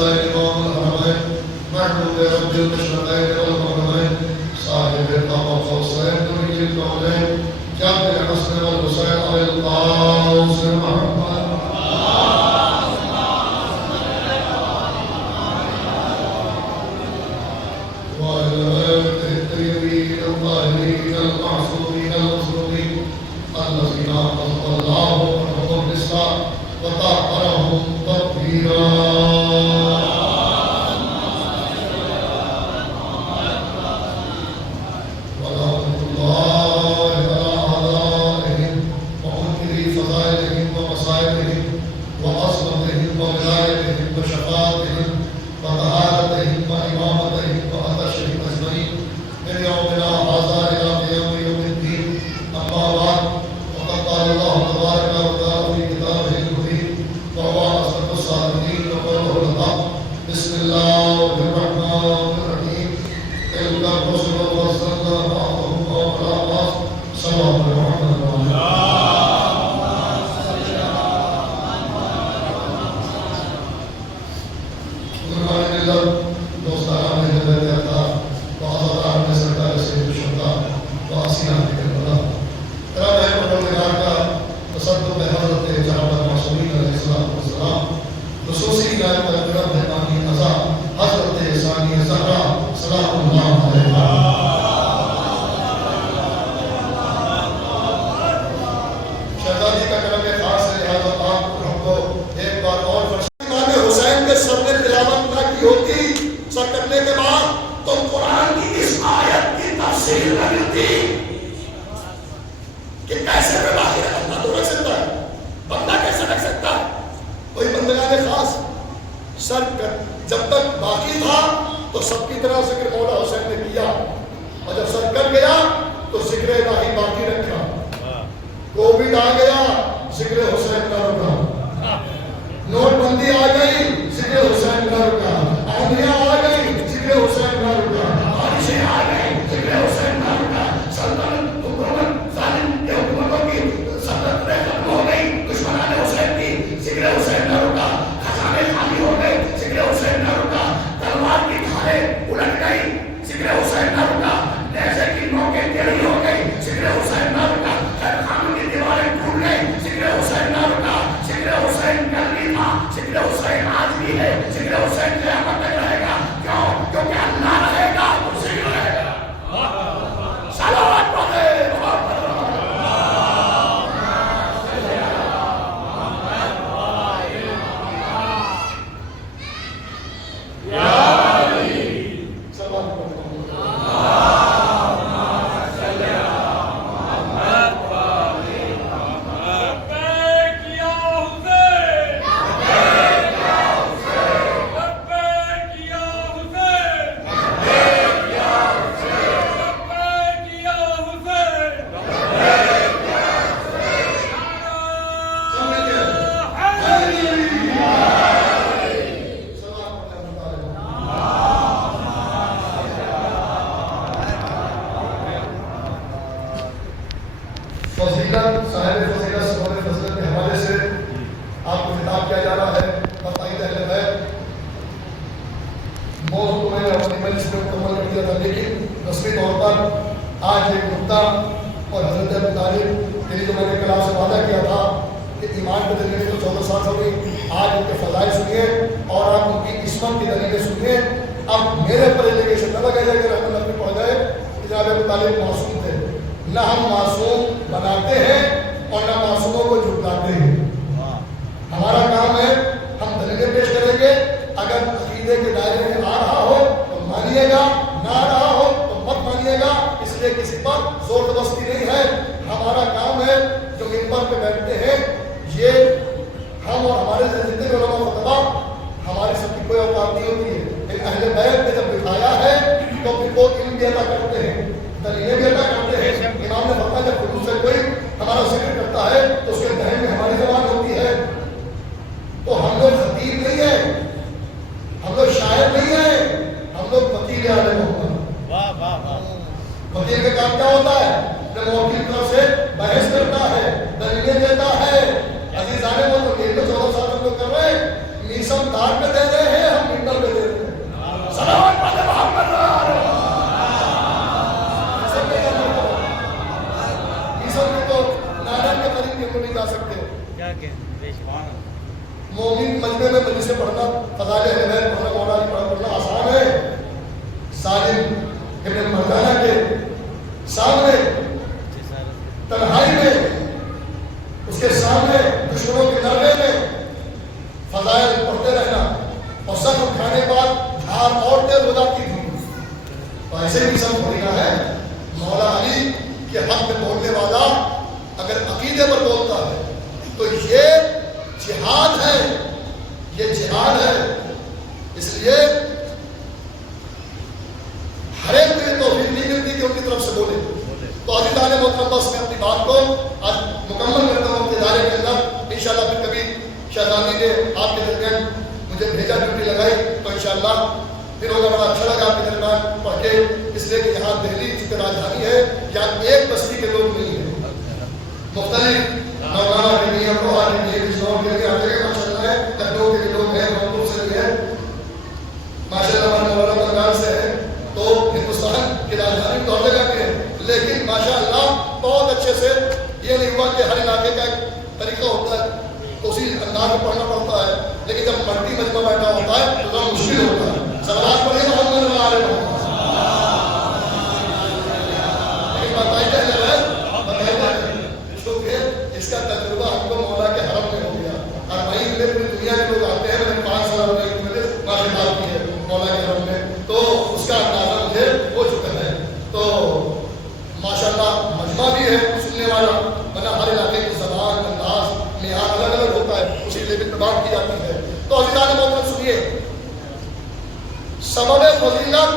الفضائل امام الحرمین محمود رب المشرقین والمغربین صاحب القاب والقوسین نبی الکونین جابر الحسن والحسین علی القاسم محمد الذين أنعم الله عليهم بالإسلام وطهرهم تطهيرا ورحمة الله على أعدائهم ومنكري فضائلهم ومصائبهم وعصمتهم وولايتهم وشفاعتهم وطهارتهم وإمامتهم وأطشهم أجمعين من يومنا هذا إلى قيام يوم الدين. أما بعد قال الله تبارك وتعالى في كتابه المبين وهو أصدق الصادقين وقوله الحق. بسم الله الرحمن الرحيم. تلك الرسل فضلنا بعضهم فوق بعض. صلى الله عليه وسلم. جب تک باقی تھا تو سب کی طرح ذکر مولا حسین نے کیا، اور جب سر کٹ گیا تو ذکر الہی باقی رکھا. کووڈ آ گیا، ذکر حسین نہ رکا. نوٹ بندی آ گئی، ذکر حسین نہ رکا. آندیاں آ گئی، ذکر حسین نہ رکا. بارشیں آ گئی، ذکر حسین نہ رکا. سلطنت حکومت ظالم کے حکومتوں کی سلطنت ختم ہو گئی، دشمنان حسین کی، ذکر حسین نہ رکا. خزانے خالی ہو گئے، ذکر حسین نہ رکا. تلوار کی دھاریں الٹ گئی، ذکر حسین نہ رکا. نیزے کی نوکیں ٹیڑھی ہو گئی، ذکر حسین نہ رکا. خیر خانوں کی دیواریں ٹوٹ گئی، ذکر حسین نہ رکا. ذکر حسین کل بھی تھا، ذکر حسین آج بھی ہے، ذکر حسین قیامت تک رہے گا. کیوں؟ کیونکہ اللہ رہے گا تو ذکر رہے گا. صلوات پڑھے. عزیزانے وہ تو 13-14 سال ہم لوگ کر رہے ہیں، نیسم دار میں دے رہے ہیں ہم. کھانے کے بعد دھار اور تیز ہو جاتی تھی. تو ایسے بھی سب ہونا ہے. مولا علی کے حق میں بولنے والا اگر عقیدے پر بولتا ہے تو یہ جہاد ہے, یہ جہاد ہے. اس لیے ہر ایک کو یہ توفیق نہیں ملتی کہ ان کی طرف سے بولے. تو عزیزان محترم بس میں اپنی بات کو آج مکمل کرتا ہوں اپنے ادارے کے اندر. انشاءاللہ پھر کبھی شہزادی نے آپ کے درمیان مجھے بھیجا, ڈیوٹی لگائی, تو انشاءاللہ پھر ہوگا. بڑا اچھا لگا آپ کے درمیان پڑھ کے, اس لیے کہ یہاں دہلی کی راجدھانی ہے, یہاں ایک بستی کے لوگ نہیں ہیں, مختلف مولانا کے لیے, امروہہ کے لیے, بجنور کے لیے, ہر جگہ ماشاء اللہ ہے, لکھنؤ کے لوگ ہیں, رامپور سے بھی ہے ماشاء اللہ, ہمارے مولانا بنگال سے ہے. تو ہندوستان کی راجدھانی تو ہر جگہ کے ہے, لیکن ماشاء اللہ بہت اچھے سے یہ نہیں ہوا کہ ہر علاقے کا ایک طریقہ ہوتا ہے تو اسی انداز میں پڑھنا پڑتا ہے. لیکن جب ملٹی مجمع بیٹھا ہوتا ہے تو ذرا مشکل ہوتا ہے. سوالات پڑھے محمد اس کا تجربہ ہم کو مولا کے حرم میں ہو گیا. اور بھائی پوری دنیا کے لوگ آتے ہیں, میں نے 5 سال ماشاءاللہ کی ہے مولا کے حرم میں, تو اس کا اندازہ مجھے ہو چکا ہے. تو ماشاءاللہ مجمع بھی ہے سننے والا, ورنہ ہر علاقے کی زبان, انداز, معیار الگ الگ ہوتا ہے, اسی لیے بھی بات کی جاتی ہے. تو عزیزان محترم سنیے, سبب فضیلت,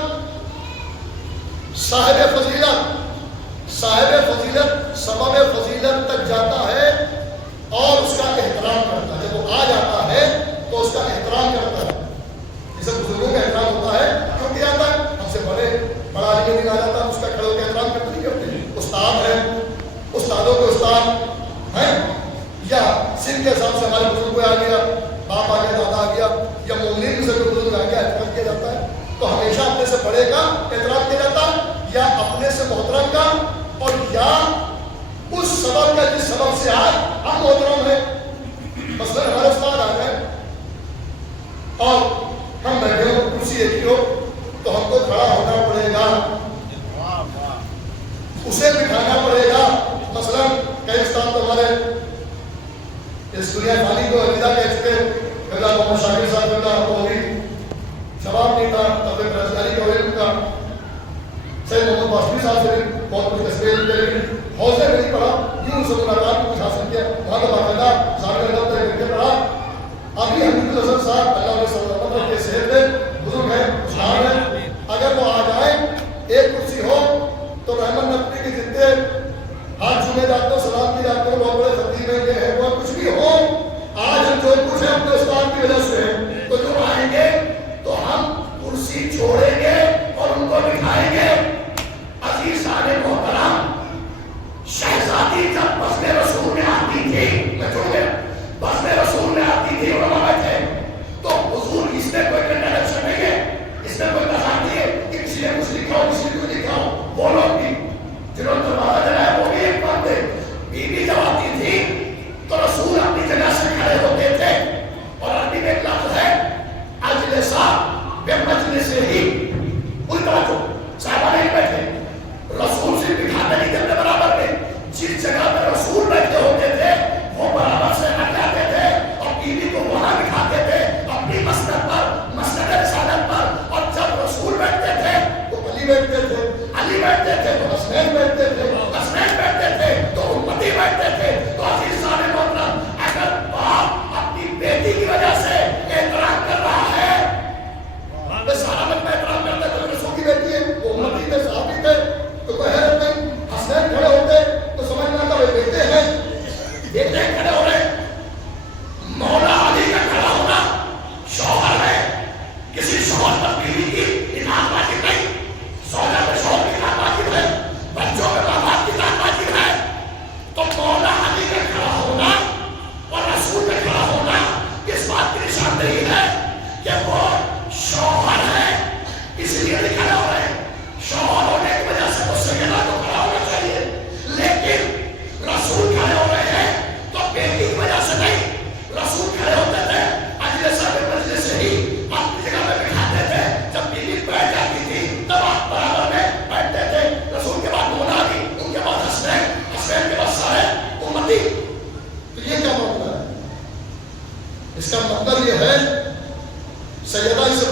صاحب فضیلت, صاحب فضیلت سبب فضیلت تک جاتا ہے اور اس کا احترام کرتا ہے. جب وہ آ جاتا ہے تو اس کا احترام کرتا ہے. جسے بزرگوں کا احترام ہوتا ہے, کیوں کیا جاتا ہے؟ ہم سے بڑے بڑا علی دن آ جاتا ہے, اس کا کھڑے ہو کے احترام کرتے نہیں کرتے. استاد ہے, استادوں کے استاد ہیں, یا سن کے حساب سے ہمارے بزرگ کو آ گیا, باپ آ گیا, دادا آ گیا, یا مومنین سے کوئی بزرگ آ گیا, احترام کیا جاتا ہے. تو ہمیشہ اپنے سے بڑے کا احترام کیا جاتا ہے, یا اپنے سے محترم کا, اور یا اس سبب کا جس سبب سے آج ہم محترم ہیں. مثلا ہمارے استاد آ گئے اور ہم بیٹھے ہو, کرسی ایک ہی ہو, تو ہم کو کھڑا ہونا پڑے گا, اسے بٹھانا پڑے گا. مثلا کئی استاد تو ہمارے اس دنیا فانی کو الوداع کہہ چکے, قبلہ محمد شاکر صاحب قبلہ کو بھی جواب نہیں تھا, تب رازداری کا علم کا, سید محمد باسطی صاحب سے بھی بہت کچھ تصویر کے لیکن حوصلے میں نہیں پڑھا, یوں ان سے ملاقات کو کچھ حاصل کیا, وہاں کا باقاعدہ ظاہر اللہ تک کر کے پڑھا. ابھی حبیب الحسن صاحب اللہ علیہ وسلم کے صحت میں بزرگ ہیں, خوشحال ہیں, اگر وہ آ جائیں, ایک کرسی ہو تو رحمت نقوی کے جتنے ہاتھ چھونے جاتے ہو, سلام کی جاتے ہو, بہت بڑے خطیب ہیں, یہ ہے وہ, کچھ بھی ہو, آج ہم جو کچھ ہے اپنے استاد کی وجہ سے ہیں. تو جو آئیں گے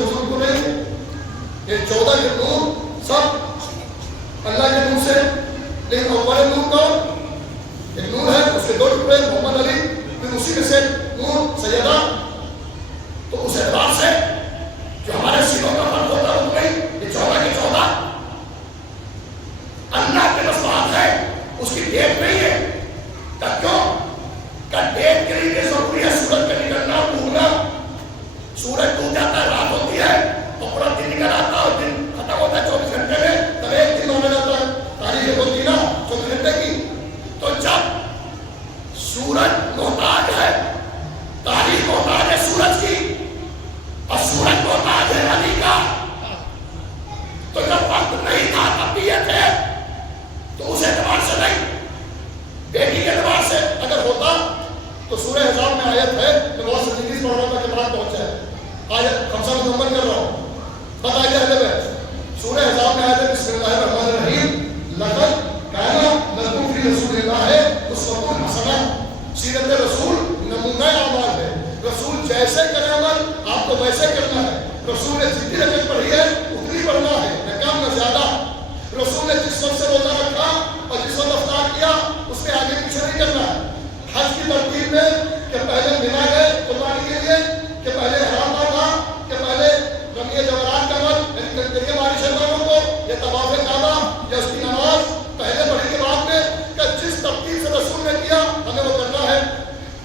حضور کو نہیں تھے. یہ 14 کے نور سب اللہ کے نور سے, لیکن اول نور کون؟ ایک نور ہے, اس کے 2 ٹکڑے محمد علی, پھر اسی میں سے نور سیدہ. تو اس اعتبار سے جو ہمارے سینوں کا فرق ہوتا ہے وہ نہیں, یہ 14 کے 14 اللہ کے مصباح ہے, اس کی ڈیٹ نہیں ہے. کیوں کہ ڈیٹ کے لیے ضروری ہے سورج کا نکلنا ڈوبنا. سورج ڈوب جاتا ہے, رات ہوتی ہے, تو پورا دن نکل آتا ہے اور دن ختم ہوتا ہے 24 گھنٹے میں, تب ایک دن مانا جاتا ہے. تاریخ ہوتی نا 24 گھنٹے کی. تو جب سورج محتاج ہے, تاریخ محتاج ہے سورج کی, اور سورج محتاج ہے علی کا, تو جب وقت نہیں تھا تب بھی یہ تھے. تو اس اعتبار سے نہیں, بیٹی کے اعتبار سے اگر ہوتا تو سورہ حزاب میں آیت ہے, میں بہت سے حدیث پڑھ رہا تھا کہ بات پہنچا ہے, آیت ہم سب مکمل کر رہا ہوں. بتائیے اہل بیت, سورہ حزاب میں آیت ہے بسم اللہ الرحمن الرحیم لقد کان لکم فی رسول اللہ اسوۃ حسنہ. سیرت رسول نمونہ اعمال ہے. رسول جیسے کرے عمل آپ کو ویسے کرنا ہے. رسول نے جتنی رکعت پڑھی ہے اتنی پڑھنا ہے, نہ کم نہ زیادہ. رسول نے جس وقت سے روزہ رکھا اور جس وقت افطار کیا اس میں آگے پیچھے نہیں کرنا ہے. حج کی ترتیب میں کہ پہلے منا گئے قربانی کے لیے, کہ پہلے احرام باندھا, کہ پہلے رمی جمرات کا عمل یعنی کنکریاں ماری شیطانوں کو, یا طواف کعبہ, یا اس کی نماز پہلے پڑھی کے بعد میں, کہ جس ترتیب سے رسول نے کیا ہمیں وہ کرنا ہے.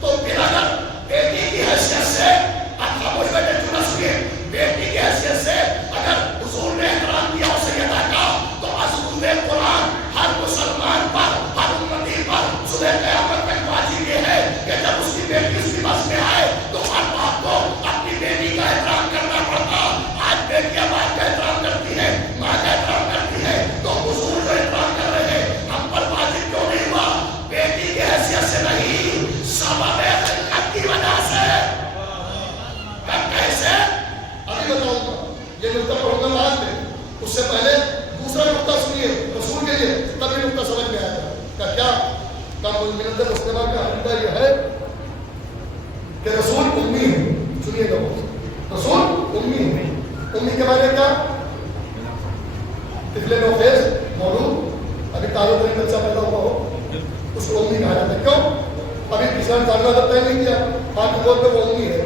تو پھر اگر بیٹی کی حیثیت سے آپ خاموش بیٹھے کیوں نہ سنیے, بیٹی کی حیثیت سے اگر حضور نے احترام کیا اسے ادا کیا, تو عظمت قرآن ہر مسلمان پر, ہر امتی پر صبح قیامت تک واجب یہ ہے کہ جب اس کی بیٹی اس کی بس میں آئے تو ہر باپ کو اپنی بیٹی کا احترام کرنا پڑتا. آج بیٹیاں باپ کا احترام کرتی ہے, ماں کا احترام کرتی ہے, تو حضور جو احترام کر رہے ہیں ہم پر واجب کیوں نہیں ہوا؟ بیٹی کی حیثیت سے نہیں, سبب خلقت کی وجہ سے. کیسے ابھی بتاؤں گا, یہ نقطہ پڑھوں گا بعد میں. اس سے پہلے دوسرا نقطہ سنیے رسول کے لیے, تب یہ نقطہ سمجھ میں آیا کہ کیا ملت مسلمہ کا عقیدہ یہ ہے کہ رسول امی ہے. سنیے گا, رسول امی ہے. امی کے بارے کیا؟ طفل نوخیز مولود, ابھی تعلق نہیں بچہ پیدا ہوا ہو, اس کو امی کہا جاتا ہے. کیوں؟ ابھی کسی نے تعلق طے نہیں کیا, ماں کے بول پہ وہ امی ہے.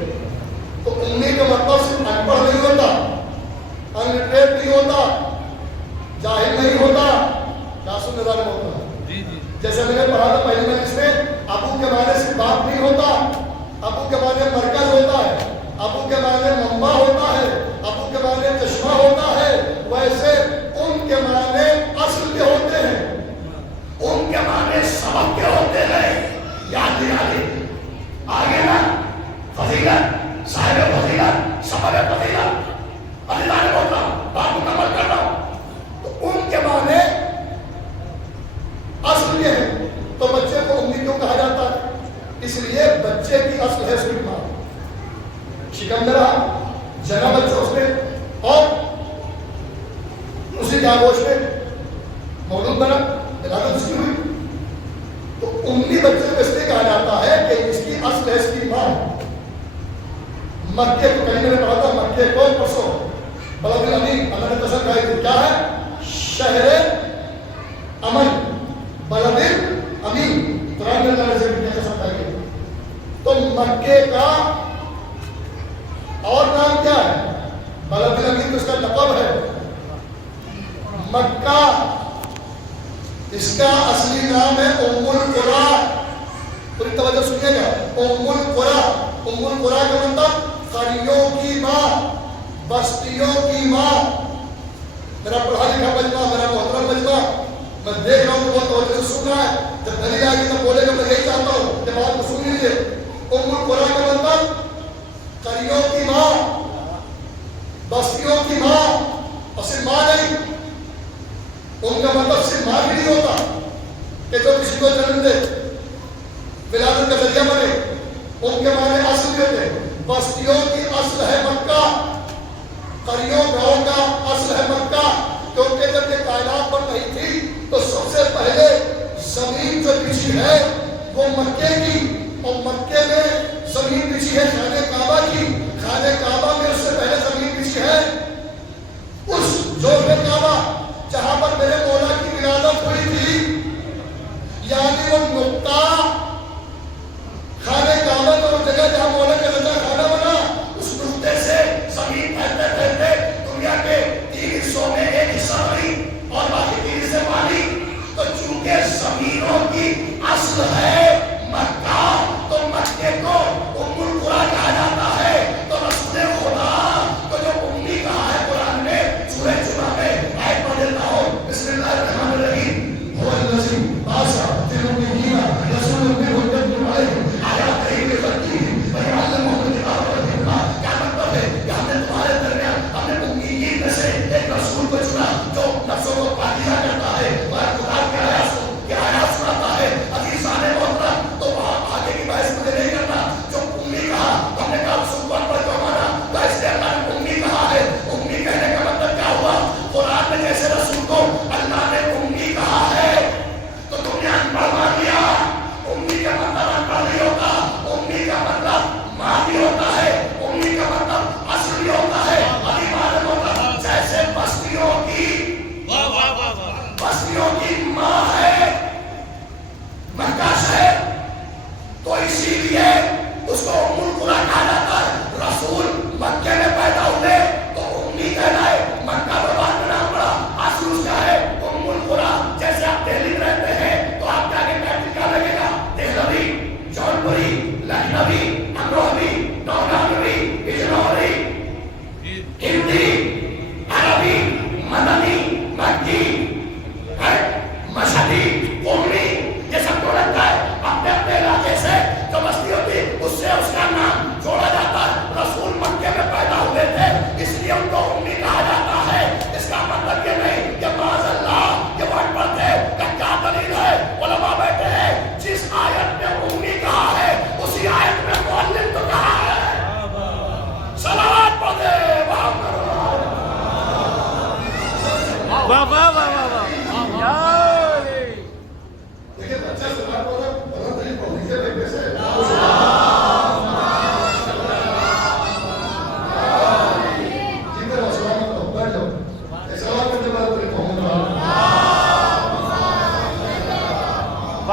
تو امی کا مطلب صرف ان پڑھ نہیں ہوتا, ان لٹریٹ نہیں ہوتا, جاہل نہیں ہوتا, جاسوس نظارے میں ہوتا. جیسے میں نے پڑھا تھا پہلی مجلس میں, ابو کے معنی صرف باپ نہیں ہوتا, ابو کے معنی مرکز ہوتا ہے, ابو کے معنی منبع ہوتا ہے, ابو کے معنی چشمہ ہوتا ہے. ویسے ان کے معنی اصل کے ہوتے ہیں, ان کے معنی سبب کے ہوتے ہیں. یاد نہیں آگے نا فضیلت, صاحب فضیلت, سبب فضیلت, اللہ نے بولتا بات مکمل کر رہا ہوں. تو ان کے معنی اصل یہ ہے. تو بچے کو امی کیوں کہا جاتا ہے؟ اس لیے بچے کی اصل ہے اس کی ماں. شکم میں رہا, جنا بچہ اس میں, اور اسی کے آگوش میں مولود بنا, ولادت اس کی ہوئی. تو امی بچے کو اس لیے کہا جاتا ہے کہ اس کی اصل ہے اس کی ماں. مکے کو کہیں میں نے پڑھا تھا, مکے کو پرسوں بلد الامین اللہ نے قسم کھائی تھی, کیا ہے؟ شہر امن, بلد الامین. قرآن میں اللہ نے ذکر قسم کھائی ہے. تو مکے کا اور نام کیا ہے؟ بلد الامین. تو اس کا لقب ہے مکہ. اس کا اصلی نام ہے ام القری. پوری توجہ سنیے گا, ام القری. ام القری کا مطلب قریوں کی ماں, بستیوں کی ماں. میرا پڑھا لکھا مجمع, میرا محترم مجمع, میں دیکھ رہا ہوں کہ بہت توجہ سے سن رہا ہے. جب دلیل آئے گی تو بولے گا, میں یہی چاہتا ہوں کہ بات کو سن لیجیے. ام القری کا مطلب قریوں کی ماں, بستیوں کی ماں. اور صرف ماں نہیں, ان کا مطلب صرف ماں بھی نہیں ہوتا کہ جو کسی کو جنم دے, ولادت کا ذریعہ بنے. ان کے معنی اصل بھی ہوتے ہیں. بستیوں کی اصل ہے مکہ, قریوں گاؤں کا اصل ہے مکہ. کیونکہ جب یہ کائنات پر نہیں تھی تو سب سے پہلے زمین جو بچھی ہے وہ مکے کی, اور مکے میں زمین بچھی ہے خانہ کعبہ کی. خانہ کعبہ میں اس سے پہلے زمین بچھی ہے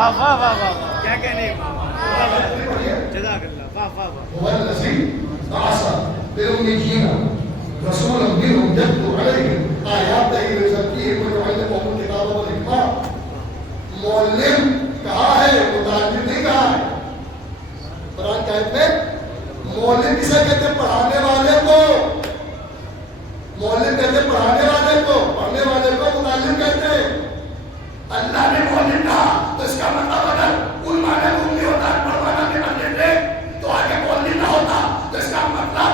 واہ واہ واہ واہ، کیا کہنے، جزاک اللہ، واہ واہ واہ. هو الذي بعث بالأميين رسولا منهم يتلو عليهم آياته ويزكيهم ويعلمهم الكتاب والحكمة. معلم کہا ہے، متعلم نہیں کہا ہے. قرآن کی آیت میں معلم کسے کہتے ہیں؟ پڑھانے والے کو. معلم کہتے ہیں پڑھانے والے کو، پڑھنے والے کو متعلم کہتے ہیں. اللہ نے معلم کہا تو اس کا مطلب اگر ان معنی کو نہیں ہوتا پڑھوانا کے بندے تھے تو آگے معلم نہ ہوتا. تو اس کا مطلب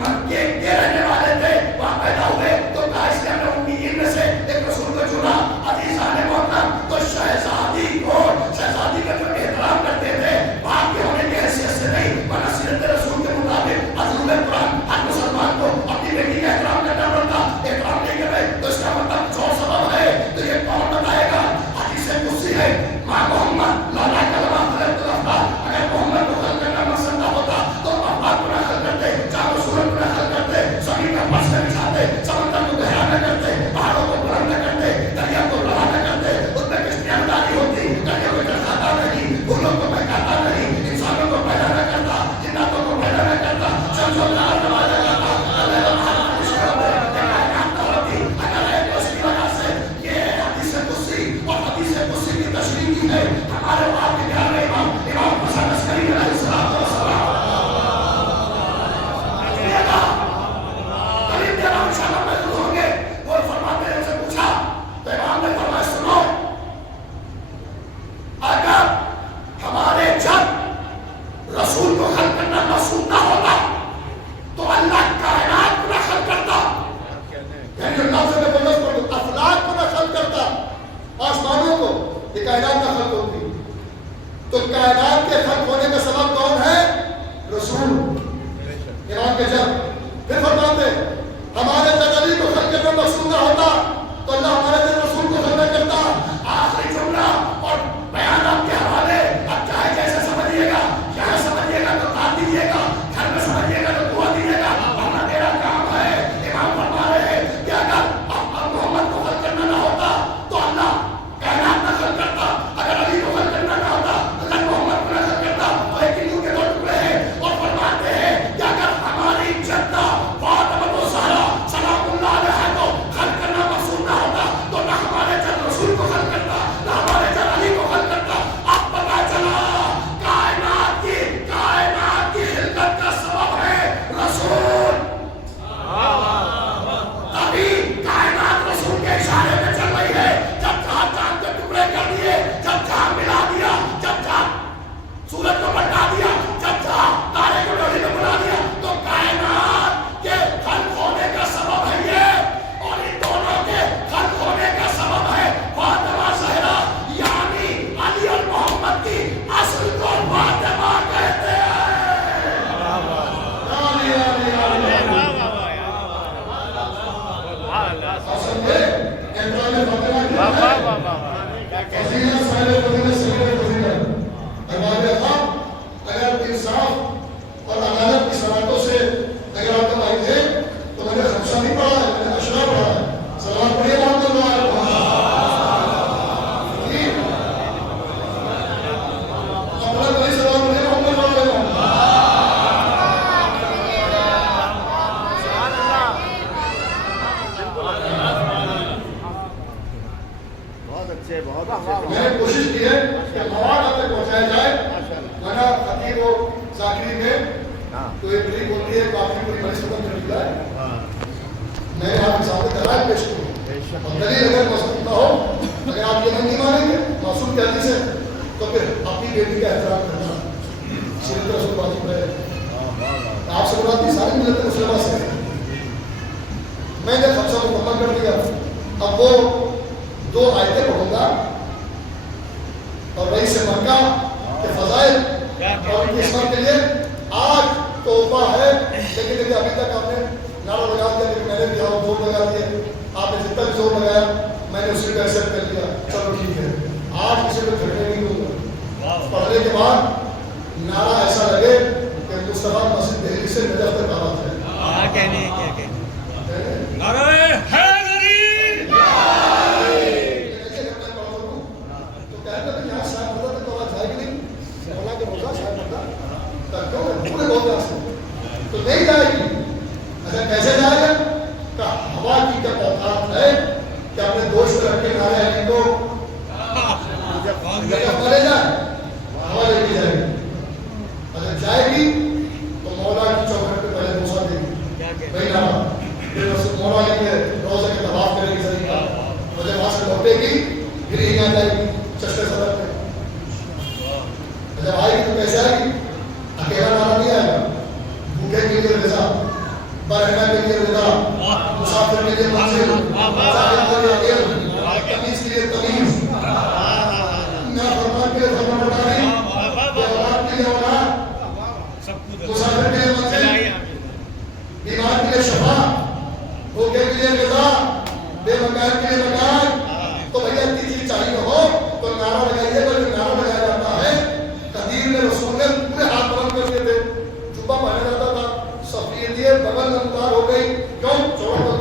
مکے کے رہنے والے تھے، وہاں پیدا ہوئے تو کہا اس نے اپنے امیین میں سے ایک رسول کو چنا. عزیزان محترم، تو شہزادی کو، شہزادی کا جو احترام کرتے تھے باپ کے ہونے کی حیثیت سے نہیں، ورنہ سیرت رسول کے مطابق عظیم قرآن ہر مسلمان کو اپنی بیٹی کا احترام کرنا پڑتا. احترام نہیں کر رہے تو اس کا مطلب جو سبب ہے تو یہ کون بتائے گا؟ حدیث قدسی ہے، ماں محمد لالا کلمہ خلقت الافضل. اگر محمد کو خلق کرنا مقصد نہ ہوتا تو افراد کو نہ خلق کرتے، چاروں سورج کو نہ خلق کرتے، زمین کا فرش نہ بچھاتے، سمندر کو گہرا نہ کرتے، پہاڑوں کو بلند نہ کرتے، دریا کو بڑا نہ کرتے، اس میں کشتیاں داری ہوتی، دریا کو چڑھاتا نہیں، پھولوں کو بہکاتا نہیں، انسانوں کو پیدا نہ کرتا، جناتوں کو پیدا نہ کرتا، شمس و قمر نوازا جاتا. ہمارے باپ کے پیارے امام حسن عسکری علیہ السلام قریب کے نام انشاءاللہ محفوظ ہوں گے. وہ فرماتے ہیں، ان سے پوچھا تو امام نے فرمایا سنو، اگر ہمارے جب رسول کو خلق کرنا مقصود نہ ہوتا تو اللہ کائنات کو نہ خلق کرتا. یعنی اللہ سے میں بلند پڑھوں افلاک کو نہ خلق کرتا، آسمانوں کو. یہ کائنات کا خلق ہوتی تو کائنات کے خلق ہونے کا سبب کون ہے؟ رسول. امام کے جب پھر فرماتے ہمارے جب علی کو خلق کرنا مقصود نہ ہوتا تو اللہ ہمارے جب رسول کو خلق نہ کرتا. آخری جملہ اور بیانات کے حوالے اب چاہے جیسے سمجھیے گا، یہاں سمجھیے گا تو داد دیجیے گا، گھر میں سمجھیے گا تو دعا دیجیے گا، ورنہ میرا کام ہے. امام فرما رہے ہیں کہ اگر محمد کو خلق کرنا نہ ہوتا تو اللہ کائنات نہ خلق کرتا. اگر علی کو خلق کرنا نہ ہوتا اللہ محمد کو نہ خلق کرتا. تو ایک ہندو کے دو ٹکڑے ہیں اور فرماتے ہیں کہ اگر ہماری جدہ فاطمہ الزہرا سلام اللہ علیہا کو خلق کرنا مقصود نہ ہوتا تو نہ ہمارے جد رسول کو خلق کرتا، نہ ہمارے جد علی کو خلق کرتا. اب پتہ چلا کائنات کی خلقت کا سبب ہے رسول. ابھی کائنات رسول کے اشارے میں چل رہی ہے. جب جہاں چاند کے ٹکڑے کر دیے، جب جہاں ملا دیا، جب جہاں سورج کو بٹا دیا، جب جہاں تارے کو ڈوری میں بنا دیا تو کائنات کے خلق ہونے کا سبب ہے یہ. اور ان دونوں کے خلق ہونے کا سبب ہے فاطمہ زہرا، یعنی علی اور محمد کی اصل کو فاطمہ کہتے ہیں. اگر انصاف اور عدالت کی صنعتوں سے اگر آپ کو آئی تھے تو میں نے خمسہ نہیں پڑھا ہے، میں نے اشرا پڑھا ہے. سلام پڑھیے محمد اللہ علیہ وسلم. اپنا کوئی سلام پڑھیے محمد اللہ علیہ وسلم. بہت اچھے، بہت اچھے. میں نے کوشش کی ہے کہ مواد آپ تک پہنچایا جائے. ورنہ خطیب و ذاکری میں تو ایک ٹرک ہوتی ہے کافی پوری مجلس ختم کر دیا ہے. میں آپ کے سامنے دلائل پیش کروں اور دلیل اگر موجود نہ ہو، اگر آپ یہ نہیں مانیں گے معصوم کی حدیث ہے تو پھر اپنی بیٹی کا احترام کرنا سیرت رسول واجب ہے. آپ سے بات ساری ملت مسلمہ سے میں نے خمسہ مکمل کر دیا. اب وہ دو آیتیں پڑھوں گا اور رئیس مکہ کے فضائل اور ان کی اسلام کے لیے آج تحفہ ہے. لیکن ابھی تک آپ نے نعرہ لگا دیا، لیکن میں نے بھی ہاں زور لگا دیے. آپ نے جتنا بھی زور لگایا میں نے اسی کو ایکسپٹ کر لیا. چلو ٹھیک ہے، آج کسی کو جھگڑنے نہیں دوں گا. پڑھنے کے بعد نعرہ ایسا لگے کہ مصطفیٰ مسجد دہلی سے نجف تک آباد ہے. کیا کہنے، کیا کہنے. نعرہ حیدری. تو کہتا تھا کہ یہاں صاحب کی کیا اوقات ہے کہ اپنے دوست رکھ کے نعرہ علی کو لے جائے ہوا لے کے جائے گی. اگر جائے گی تو مولا کی چوکھٹ پہ پہلے بوسہ دے گی بھائی نعرہ, پھر مولا علی کے روزے کے طواف کرے گی صحیح کا, اور جب وہاں سے لوٹے گی پھر یہاں جائے گی چشمے صدر پہ. جب آئے گی تو کیسے آئے گی؟ اکیلا نعرہ نہیں آئے گا, بھوکے کے لیے رضا, برہنہ کے لیے رضا, مسافر کے لیے منزل, زاہد کے لیے علم, تمیز کے لیے تمیز, نافرمان کے لیے فرمانبرداری, اولاد کے لیے اولاد, مسافر کے لیے منزل, بیمار کے لیے شفا, بھوکے کے لیے رضا, بے مکان کے لیے مکان. تو بھیا چیز چاہیے ہو تو نعرہ لگائیے گا. جو نعرہ لگایا جاتا ہے, قدیر میں رسول نے پورے ہاتھ بلند کرتے تھے, جوبہ پہنا جاتا تھا, سفیدی بغل نمودار ہو گئی, کیوں چوڑا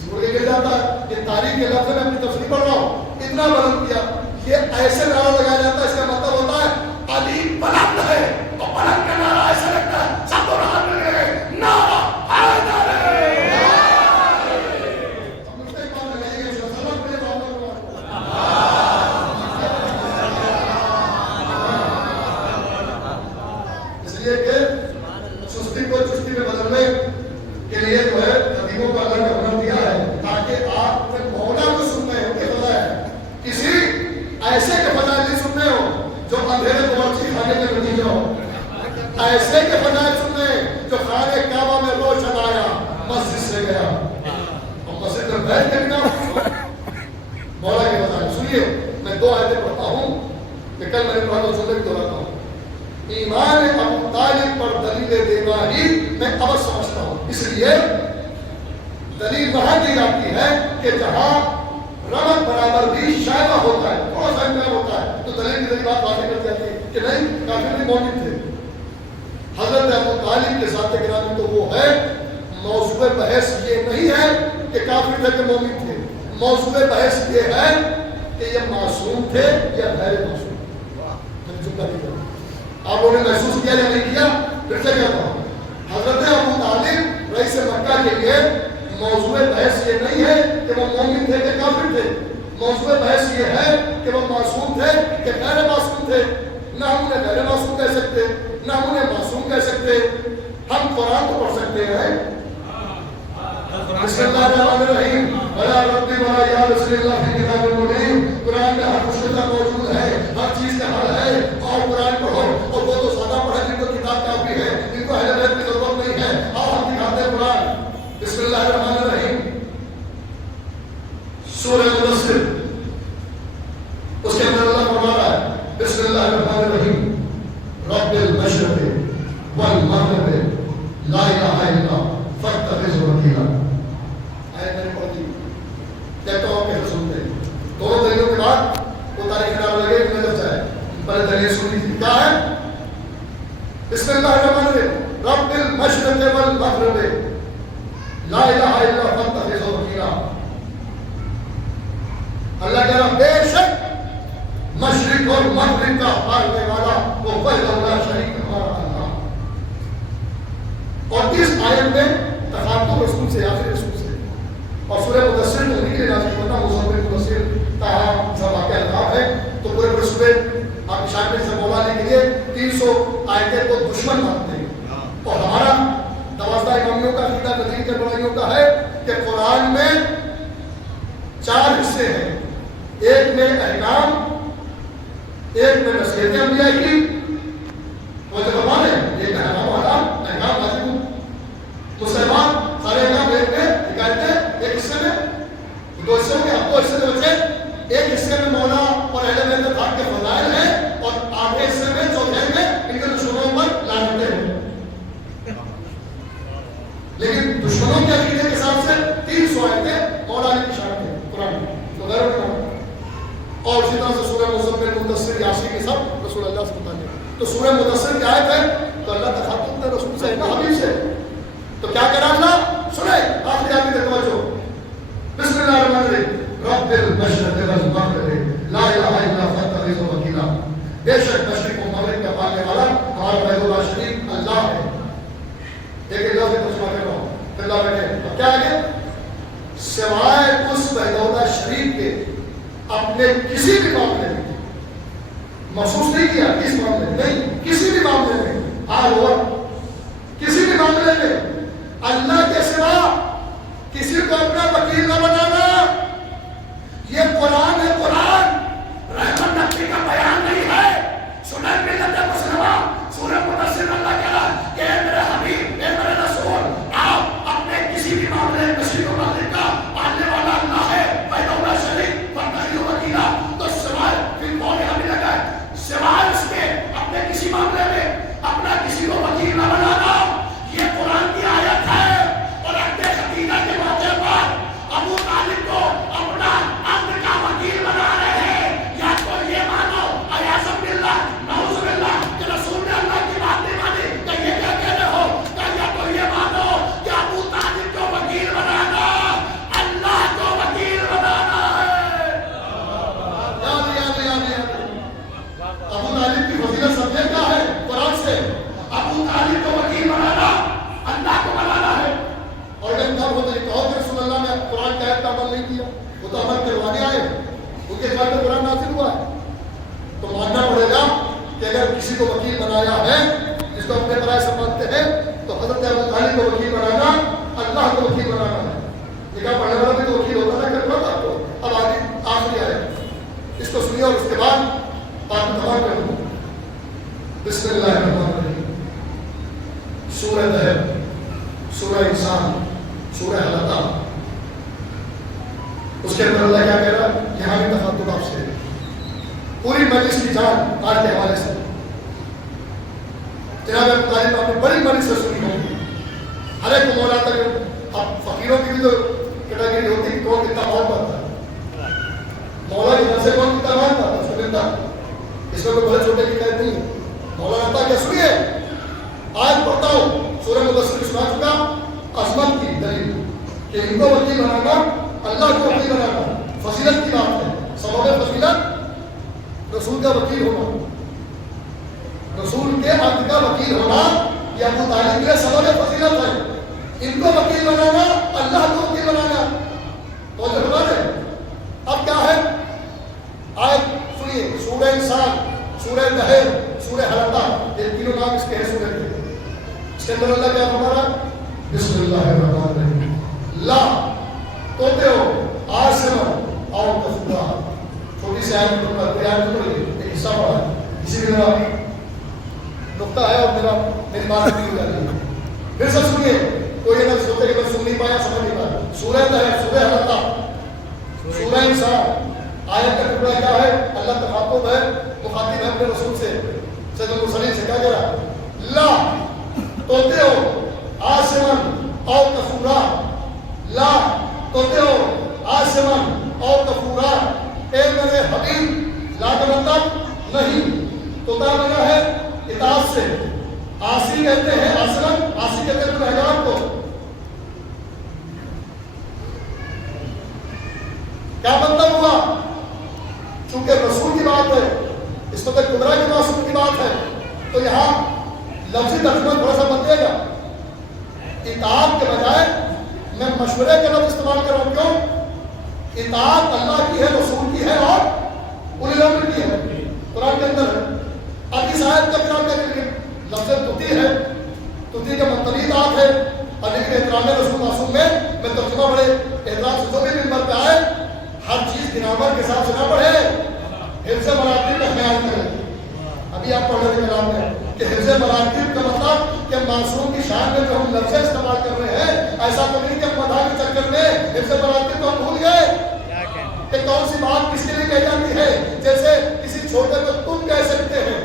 چھوڑ کے گر جاتا ہے. یہ تاریخ کے لفظ میں اپنی تفسیر پڑھ رہا ہوں, اتنا بلند کیا. یہ ایسے نعرہ لگایا جاتا ہے, اس کا مطلب ہوتا ہے علی بلند ہے, اور بلند کا نعرہ ایسا لگتا ہے سب دونوں ہاتھ میں لگے نعرہ حیدر. سستی کو چستی میں بدلنے کے لیے جو ہے خطیبوں کو اللہ نے حکم دیا ہے تاکہ آپ مولا کو سن رہے ہو کہ فضائل کسی ایسے کے فضائل نہیں سن رہے ہو جو اندھیرے باورچی خانے کے نتیجے ہو, ایسے کے فضائل سن رہے جو خانے کعبہ میں روشن آیا مسجد سے گیا اور مسجد میں بیٹھ کے بنا مولا کے فضائل سنیے. میں 2 آیتیں پڑھتا ہوں کہ کل میں نے پڑھا تو سننے بھی دہراتا ہوں. ایمان ابو طالب پر دلیل دینا ہی میں اب سمجھتا ہوں, اس لیے دلیل وہاں دی جاتی ہے کہ جہاں رمت برابر بھی شائبہ ہوتا ہے, تھوڑا سا انکار ہوتا ہے, تو دلیل کی بات واضح کر جاتی ہے کہ نہیں کافر بھی مومن تھے. حضرت ابو طالب کے ساتھ گرامی تو وہ ہے, موضوع بحث یہ نہیں ہے کہ کافر تھے کہ مومن تھے, موضوع بحث یہ ہے کہ یہ معصوم تھے یا غیر معصوم. میں جملہ نہیں کروں, آپ لوگوں نے محسوس کیا یا نہیں کیا, پھر سے کہتا ہوں. حضرت ابو طالب رئیس مکہ کے لیے موضوع بحث یہ نہیں ہے کہ وہ مومن تھے کہ کافر تھے, موضوع بحث یہ ہے کہ وہ معصوم تھے کہ غیر معصوم تھے. نہ ہم انہیں غیر معصوم کہہ سکتے, نہ ہم انہیں معصوم کہہ سکتے. ہم قرآن کو پڑھ سکتے ہیں, بسم اللہ الرحمن الرحیم ولا ربی ولا یا رسول اللہ فی کتاب المبین. قرآن میں ہر مشکلہ موجود ہے, ہر چیز کا حل ہے, اور قرآن پڑھو. اور وہ تو سادہ پڑھے جن کو کتاب کافی ہے, جن کو اہل بیت کی ضرورت نہیں ہے, اور ہم دکھاتے ہیں قرآن. بسم اللہ الرحمن الرحیم, سورہ مدثر, اس کے اندر اللہ فرما رہا ہے بسم اللہ الرحمن الرحیم رب المشرق والمغرب لا الہ الا فاتخذہ وکیلا. آیت میں نے پڑھ دی, کہتا ہوں کہ سنتے دونوں دلیلوں کے بعد وہ تاریخ نام لگے کہ نظر جائے. پہلے دلیل سنی تھی, کیا ہے؟ بسم اللہ الرحمن الرحیم رب المشرق والمغرب لا الہ الا فاتخذہ وکیلا. اللہ کہہ رہا بے شک مشرق اور مغرب کا پالنے والا وہ وحدہ لا شریک ہمارا اللہ. اور اس آیت میں تخاطب رسول سے, آخر رسول سے, اور سورہ مدثر کو نہیں کے نازل ہوتا, مصور مدثر تاہم سب واقع القاب ہے. تو پورے پورے سورے آپ اشارت میں سے مولا لے کے لیے 300 آیتیں کو دشمن مانتے ہیں. اور ہمارا 12 امامیوں کا عقیدہ نظیر کے بڑائیوں کا ہے کہ قرآن میں 4 حصے ہیں, ایک میں احکام, ایک میں نصیحتیں انبیاء کی, وہ جو فرمان ہے ایک احکام والا احکام حاصل مسلمان سارے احکام ایک میں حکایتیں ایک حصے میں, 2 حصے میں, اب 2 حصے میں بچے. ایک حصے میں مولا اور اہل بیت کے فضائل ہیں, اور آدھے حصے میں چوتھے میں ان کے دشمنوں پر لعنتیں ہیں. لیکن دشمنوں کے عقیدے کے حساب سے 300 آیتیں مولا کی اشارت ہے قرآن میں, تو غیر قرآن. اور اسی طرح سے سورہ مزمل, مدثر, یاسین کے سب رسول اللہ سے متعلق. تو سورہ مدثر کی آیت ہے تو اللہ تخاطب ہے رسول سے, نہ حبیب سے. تو کیا کہہ رہا اللہ سنے آخری آیت میں توجہ. بسم اللہ الرحمن الرحیم رب المشرق والمغرب لا الہ الا فاتخذہ وکیلا. بے شک مشرق و مغرب کا پالنے والا ہمارا وحدہ لا شریک اللہ ہے. ایک اللہ سے ترجمہ کر رہا ہوں, اللہ رکھے. اب کیا آگے سوائے اس بہدودہ شریف کے اپنے کسی بھی معاملے میں محسوس نہیں کیا. کس معاملے میں نہیں, کسی بھی معاملے میں کسی بھی معاملے میں اللہ کے سوا کسی کو اپنا وکیل نہ بنانا. یہ قرآن ہے, قرآن رحمت نبی کا بیان نہیں ہے. سنن ملت مسلمہ سورہ مدثر اللہ کہہ رہا کہ اے میرے حبیب, اے میرے رسول, آپ اپنے کسی بھی معاملے کسی کو مالک کا ماننے والا اللہ ہے. بہدودہ شریف فاتحی وکیلا, تو سوائے پھر کون یہاں بھی لگا ہے, سوائے اس کے اپنے کسی معاملے میں اپنا کسی کو وکیل نہ بنانا. یہ قرآن کی آیت ہے. اور اپنے خدیجہ کے موقع پر ابو طالب کو اپنا عبد کا وکیل بنا رہے ہیں. یا تو یہ مانو اعوذ باللہ نعوذ باللہ کہ رسول نے اللہ کی بات نہیں مانی, کہ یہ کیا کہہ رہے ہو, کہ یا تو یہ مانو کہ ابو طالب کو وکیل بنانا اللہ کو وکیل بنانا ہے. ابو طالب کی فضیلت سمجھے کیا ہے قرآن سے. ابو طالب کو وکیل بنانا اللہ کو بنانا ہے. اور جب تب ہوتا ہے کہو کہ رسول اللہ نے قرآن کا ایک عمل نہیں کیا, وہ تو عمل کروانے آئے, ان کے گھر میں قرآن نازل ہوا ہے. تو ماننا پڑے گا کہ اگر کسی کو وکیل بنایا ہے جس کو اپنے برائے سمجھتے ہیں تو حضرت ابو طالب کو وکیل بنانا اللہ کو وکیل بنانا ہے. یہ کہا پڑھنے والا بھی تو وکیل ہوتا ہے, کرنا تھا تو اب آگے آخری آئے اس کو سنیے اور اس کے بعد بات تمام کر دوں. بسم اللہ الرحمن الرحیم. سورہ دہر, سورہ انسان, سورہ حلقہ. اس کے اندر اللہ کیا کہہ رہا ہے, یہاں بھی تخاطب آپ سے پوری مجلس کی جان آج کے حوالے سے. جناب ابو طالب آپ نے بڑی مجلس سے سنی ہوگی, ہر ایک کو مولا تک. اب فقیروں کی بھی تو کیٹیگری ہوتی ہے, کون کتنا مال پاتا ہے. مولا کی طرف سے کون کتنا مال پاتا ہے اس کو ملتا, اس میں کوئی بڑے چھوٹے کی قید نہیں ہے. مولا کہتا کیا سنیے, آج پڑھتا ہوں سورہ مدثر میں سنا چکا عظمت کی دلیل کہ ان کو وکیل بنانا اللہ کو وکیل بنانا فضیلت کی بات ہے. سبب فضیلت رسول کا وکیل ہونا, رسول کے عبد کا وکیل ہونا یہ ابو طالب کے لیے سبب فضیلت ہے. ان کو وکیل بنانا اللہ کو وکیل بنانا تو جو ہے. اب کیا ہے آیت سنیے, سورہ انسان, سورہ دہر, سورہ حلقہ, یہ تینوں نام اس کے ہیں سورہ کے. اس کے اندر اللہ کیا فرما رہا ہے, بسم اللہ الرحمن الرحیم. لا توتے ہو آسمان اور کفورا. چھوٹی سی آیت میں کوئی آیت نہیں پڑھی, ایک حصہ پڑھا ہے, اسی میں میرا نقطہ ہے اور میری بات نہیں ہو جاتی ہے. پھر سے سنیے, کوئی نہ سوچے کہ میں سن نہیں پایا, سمجھ نہیں پایا. سورہ دہر, سورہ حلقہ, سورہ انسان. آیت کا ٹکڑا کیا ہے, اللہ تخاطب ہے, مخاطب ہے اپنے رسول سے, سید المرسلین سے. کیا کہہ رہا ہے, لا توتے ہو آسمان اور کفورا. لا توتے ہو آسمان اور کفورا, اے میرے حبیب. لا کا مطلب نہیں, توتا بنا ہے اطاعت سے. آسی کہتے ہیں آسمان, آسی کہتے ہیں گنہگار کو. کیا مطلب ہوا, چونکہ رسول کی بات ہے, اس وقت کبرا کے معصوم کی بات ہے, تو یہاں لفظی ترجمہ تھوڑا سا بدلے گا. اطاعت کے بجائے میں مشورے کا لفظ استعمال کر رہا ہوں. کیوں, اطاعت اللہ کی ہے, رسول کی ہے اور اولی الامر کی ہے, قرآن کے اندر ہے. اب اس آیت کا خیال کر لفظ تُتی ہے, تُتی کا مطلب اطاعت ہے, اور لیکن احترام رسول معصوم میں ترجمہ بڑے احترام سے جو بھی ممبر پہ آئے ہر چیز گرامر کے ساتھ سنا پڑے, حفظ مراتب کا خیال کریں. ابھی آپ پڑھ رہے کلام میں کہ حفظ مراتب کا مطلب کہ معصوم کی شان میں جو ہم لفظ استعمال کر رہے ہیں, ایسا تو نہیں کہ مدح کے چکر میں حفظ مراتب کو ہم بھول گئے کہ کون سی بات کس کے لیے کہی جاتی ہے. جیسے کسی چھوٹے کو تم کہہ سکتے ہیں,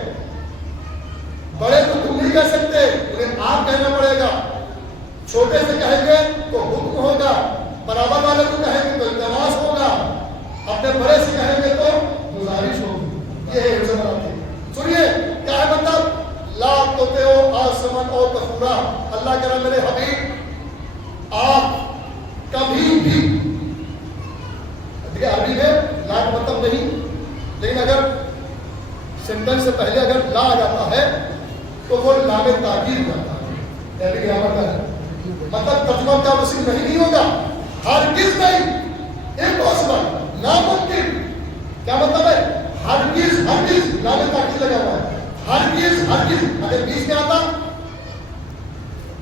بڑے کو تم نہیں کہہ سکتے, انہیں آپ کہنا پڑے گا. چھوٹے سے کہیں گے تو حکم ہوگا, برابر والے کو کہیں گے تو التماس ہوگا, اپنے بڑے سے کہیں گے تو گزارش ہوگی. یہ ہے حفظ مراتب. سنیے کیا ہے مطلب, لا توتے ہو آسمان اور کفورا. اللہ کہہ رہا میرے حبیب آپ کبھی بھی, دیکھیں عربی میں لا کا مطلب نہیں, لیکن اگر سینٹنس سے پہلے اگر لا آ جاتا ہے تو وہ لام تاکید ہو جاتا ہے. پہلے گرامر کا ہے, مطلب ترجمہ کیا وسیع نہیں ہوگا, ہرگز نہیں، امپاسبل، ناممکن. کیا مطلب ہے؟ ہرگز ہرگز، لام تاکید لگا ہوا ہے، ہرگز ہرگز. اگر بیچ میں آتا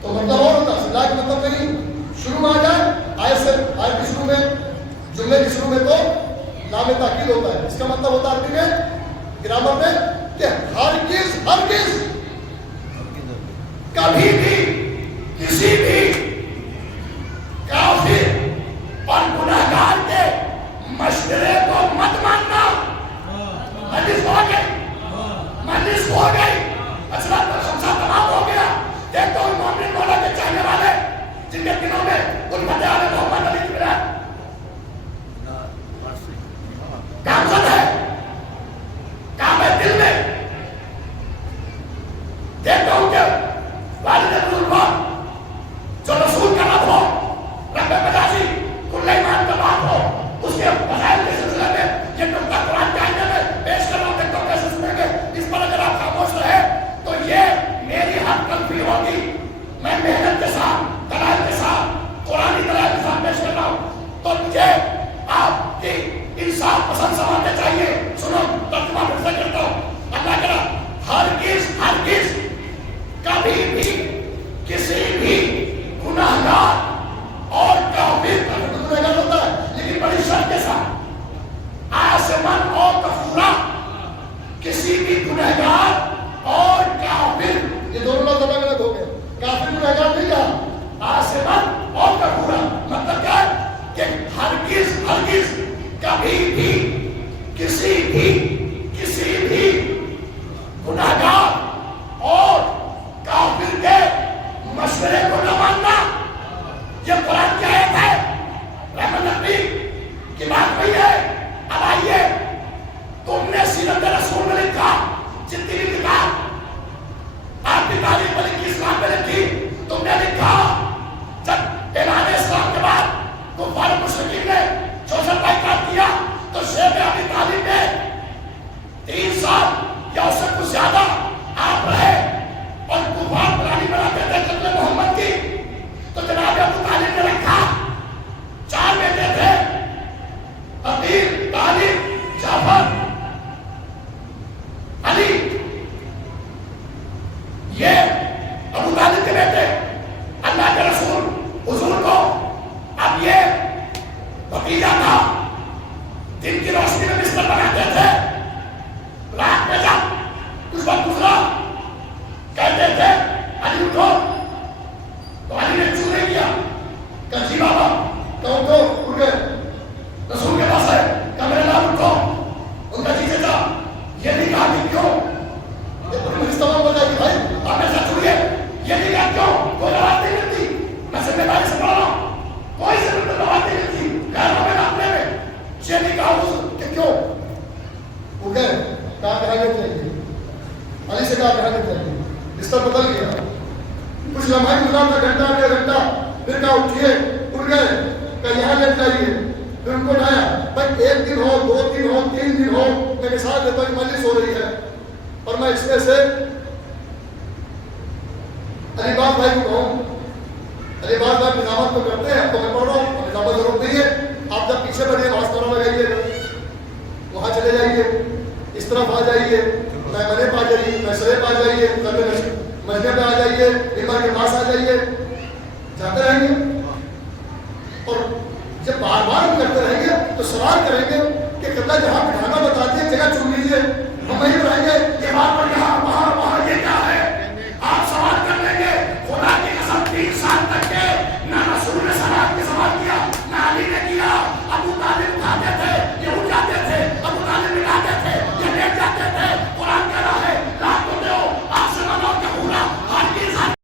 تو مطلب اور ہوتا، لا کا مطلب نہیں. شروع میں آ جائے آیت سے، آیت کے شروع میں، جملے کے شروع میں تو لام تاکید ہوتا ہے. اس کا مطلب ہوتا ہے عربی میں، گرامر میں، کہ ہرگز ہرگز کبھی بھی کسی بھی کافر اور گناہگار کے مشورے کو مت ماننا. مجلس ہو گئی، مجلس ہو گئی، اصلاح پر خمسہ تمام ہو گیا. دیکھتا ہوں مومن مولا کے چاہنے والے جن کے دنوں میں غربت آل محمد علی کی بلاد کامزد ہے، کام ہے دل میں. دیکھتا ہوں کہ والد بزرگوار جو رسول کا رب ہو، رب مجازی کل ایمان کا بات ہو، اس کے وسائل کے سلسلے میں یہ نقطہ قرآن کے آئینے میں پیش کر رہا ہوں. دیکھتا ہوں کیسے سنیں گے. اس پر اگر آپ خاموش رہے تو یہ میری حد تلفی ہوگی. میں محنت کے ساتھ، دلائل کے ساتھ، قرآنی دلائل کے ساتھ پیش کر رہا ہوں. تو مجھے آپ کی انصاف پسند سماعتیں چاہیے. سنو ترجمہ پھر سے کرتا ہوں. اللہ کرا ہرگز ہرگز کبھی بھی کسی بھی گناہگار اور کافر، گناہگار ہوتا ہے لیکن بڑی شرط کے ساتھ، آسمان اور کفورا، کسی بھی گناہگار اور کافر، یہ دونوں لفظ الگ الگ ہو گئے. کافر گناہگار نہیں کہا، آسمان اور کفورا. مطلب کیا ہے کہ ہرگز ہرگز کبھی بھی کسی بھی گناہگار اور کافر کے مشورے کو نہ ماننا. یہ قرآن کی آیت ہے، رحمت نبی کی بات وہی ہے. اب آئیے، تم نے سیرت رسول میں لکھا، جتنی بھی کتاب آپ کی تاریخ میں لکھی، اسلام میں لکھی، تم نے لکھا جب اعلان اسلام کے بعد کفار مشرکین نے چوسل بائیکاٹ کیا تو شیخ ابی طالب نے 3 سال یا اس سے کچھ زیادہ آپ رہے اور کفار پرانی بناتے تھے قتل محمد کی. تو جناب ابو طالب نے رکھا 4 بیٹے تھے، عقیل، طالب، جعفر، علی. یہ ابو طالب کے بیٹے اللہ کے رسول حضور کو اب یہ بھتیجا تھا، دن کی روشنی میں بستر بناتے تھے. رات میں جب کچھ وقت گزرا کہتے تھے علی اٹھو، تو علی نے چوں نہیں کیا، کہا جی بابا، تو اٹھو، اٹھ گئے. رسول کے پاس ہے، کہا میرے نام اٹھو. ان کا جی چچا یہ نہیں کہا کہ کیوں، یہ تو استعمال ہو جائے گی بھائی، آپ میرے ساتھ چھوڑیے. یہ نہیں کہا کیوں، کوئی روایت نہیں ملتی، میں ذمہ داری سے پڑھ رہا ہوں، کوئی سے روایت نہیں ملتی گھروں میں اپنے میں. یہ نہیں کہا کہ کیوں. وہ گئے، کہا کہ آگے چاہیے، علی سے کہا کہ آگے چاہیے. بستر بدل گیا، کچھ لمحے گزرا تھا، گھنٹہ 1.5 گھنٹہ، پھر کہا اٹھیے، اٹھ گئے، کہا یہاں لیٹ جائیے. پھر ان کو اٹھایا، بھائی 1 دن ہو، 2 دن ہو، 3 دن ہو، میں مثال دیتا ہوں مجلس ہو رہی ہے اور میں اس میں سے علی باب بھائی کو کہوں، علی باب بھائی نظامت تو کرتے ہیں، تو میں پڑھ رہا ہوں، نظامت ضرورت نہیں ہے. آپ جب پیچھے بڑھیے آواز کرنا لگائیے، وہاں چلے جائیے، اس طرف آ جائیے، میں منے پا جائیے، میں سرے پا جائیے، مجمع پہ آ جائیے، امام کے پاس آ جائیے. جاتے رہیں گے اور جب بار بار ہم کرتے رہیں گے تو سوال کریں گے کہ قبلہ جہاں بٹھانا بتا دیے، جگہ چن لیجیے. ہم وہیں رہیں گے، یہ بات پر یہاں وہاں